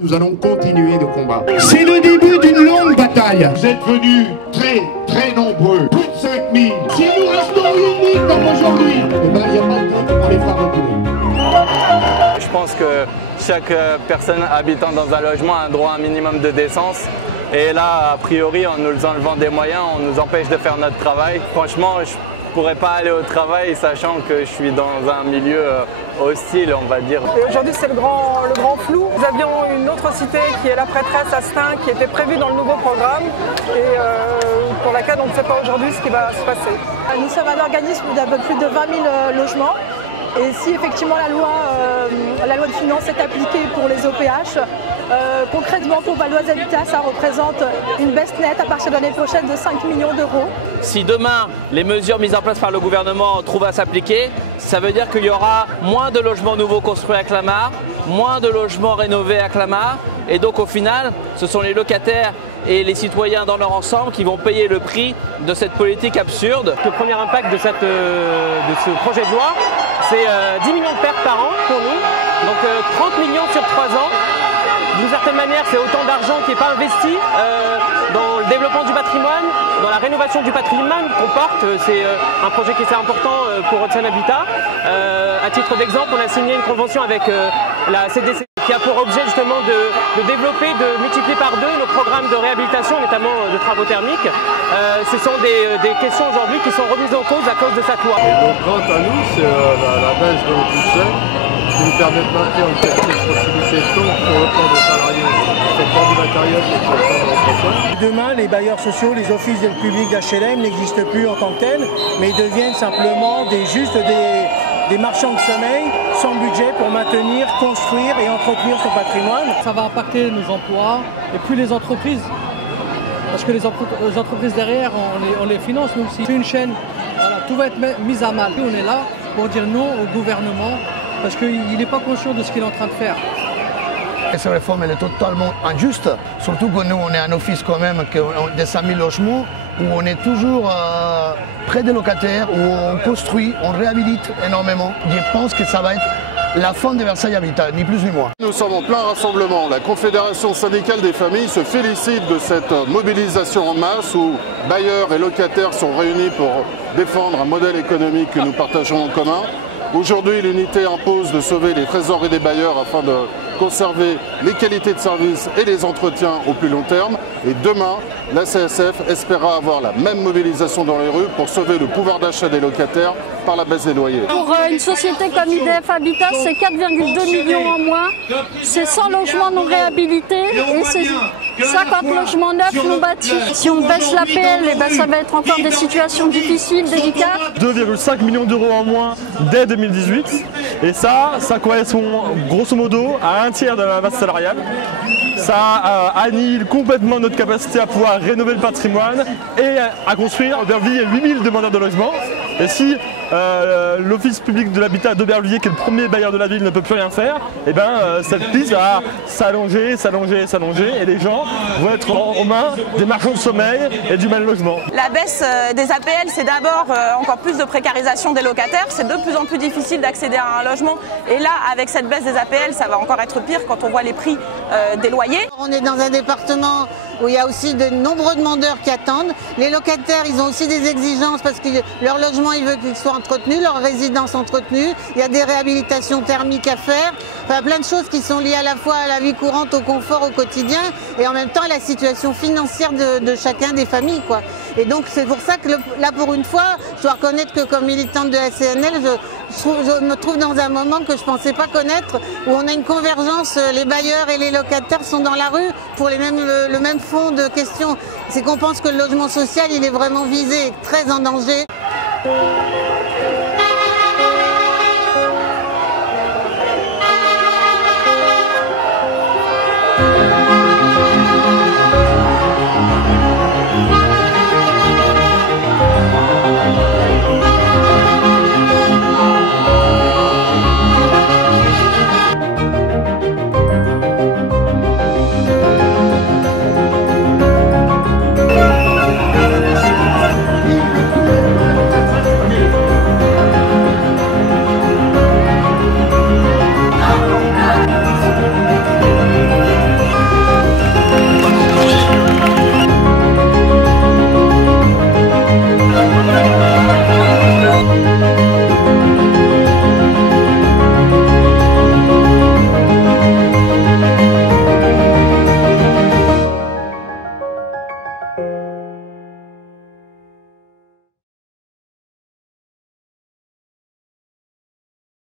Nous allons continuer le combat. C'est le début d'une longue bataille. Vous êtes venus très nombreux, plus de 5000. Si nous restons unis comme aujourd'hui, il n'y a pas de temps pour les faire reculer. Je pense que chaque personne habitant dans un logement a un droit à un minimum de décence. Et là, a priori, en nous enlevant des moyens, on nous empêche de faire notre travail. Franchement, je ne pourrais pas aller au travail sachant que je suis dans un milieu hostile, on va dire. Aujourd'hui, c'est le grand flou. Nous avions une autre cité qui est la prêtresse à Stein, qui était prévue dans le nouveau programme et pour laquelle on ne sait pas aujourd'hui ce qui va se passer. Nous sommes un organisme d'un peu plus de 20 000 logements. Et si effectivement la loi de finances est appliquée pour les OPH, concrètement pour Valoise Habitat, ça représente une baisse nette à partir de l'année prochaine de 5 millions d'euros. Si demain les mesures mises en place par le gouvernement trouvent à s'appliquer, ça veut dire qu'il y aura moins de logements nouveaux construits à Clamart, moins de logements rénovés à Clamart, et donc au final, ce sont les locataires et les citoyens dans leur ensemble qui vont payer le prix de cette politique absurde. Le premier impact de ce projet de loi, c'est 10 millions de pertes par an pour nous, donc 30 millions sur 3 ans. D'une certaine manière, c'est autant d'argent qui n'est pas investi dans le développement du patrimoine, dans la rénovation du patrimoine qu'on porte. C'est un projet qui est assez important pour Haute-Seine Habitat. À titre d'exemple, on a signé une convention avec la CDC qui a pour objet justement de développer, de multiplier par 2 nos programmes de réhabilitation, notamment de travaux thermiques. Ce sont des questions aujourd'hui qui sont remises en cause à cause de cette loi. Et donc quant à nous, c'est la baisse de notre budget qui nous permet de maintenir une qualité de proximité tant pour le plan des salariés, le plan du matériel et pour le plan de l'entretien. Demain, les bailleurs sociaux, les offices et le public d'HLM n'existent plus en tant que tels, mais ils deviennent simplement des marchands de sommeil sans budget pour maintenir, construire et entretenir son patrimoine. Ça va impacter nos emplois et puis les entreprises. Parce que les entreprises derrière, on les finance nous aussi. C'est une chaîne, voilà, tout va être mis à mal. On est là pour dire non au gouvernement parce qu'il n'est pas conscient de ce qu'il est en train de faire. Cette réforme elle est totalement injuste, surtout que nous on est un office quand même de 5 000 logements où on est toujours près des locataires, où on construit, on réhabilite énormément. Je pense que ça va être la fin de Versailles Habitat, ni plus ni moins. Nous sommes en plein rassemblement. La Confédération syndicale des familles se félicite de cette mobilisation en masse où bailleurs et locataires sont réunis pour défendre un modèle économique que nous partageons en commun. Aujourd'hui, l'unité impose de sauver les trésoreries des bailleurs afin de conserver les qualités de service et les entretiens au plus long terme. Et demain, la CSF espérera avoir la même mobilisation dans les rues pour sauver le pouvoir d'achat des locataires par la baisse des loyers. Pour une société comme IDF Habitat, c'est 4,2 millions en moins, c'est 100 logements non réhabilités et c'est 50 logements neufs non bâtis. Si on baisse l'APL, ça va être encore des situations difficiles, délicates. 2,5 millions d'euros en moins dès 2018 et ça correspond grosso modo à un tiers de la masse salariale. Ça annihile complètement notre capacité à pouvoir rénover le patrimoine et à construire. Aubervilliers, 8000 demandeurs de logement. Et si l'Office public de l'habitat d'Aubervilliers, qui est le premier bailleur de la ville, ne peut plus rien faire, et cette liste va s'allonger et les gens vont être aux mains des marchands de sommeil et du mal logement. La baisse des APL, c'est d'abord encore plus de précarisation des locataires. C'est de plus en plus difficile d'accéder à un logement. Et là, avec cette baisse des APL, ça va encore être pire quand on voit les prix des loyers. On est dans un département où il y a aussi de nombreux demandeurs qui attendent. Les locataires, ils ont aussi des exigences parce que leur logement, ils veulent qu'il soit entretenu, leur résidence entretenue. Il y a des réhabilitations thermiques à faire. Enfin, plein de choses qui sont liées à la fois à la vie courante, au confort, au quotidien et en même temps à la situation financière de chacun des familles, quoi. Et donc c'est pour ça que là, pour une fois, je dois reconnaître que comme militante de la CNL, je me trouve dans un moment que je ne pensais pas connaître, où on a une convergence, les bailleurs et les locataires sont dans la rue pour le même fond de questions. C'est qu'on pense que le logement social, il est vraiment visé, très en danger.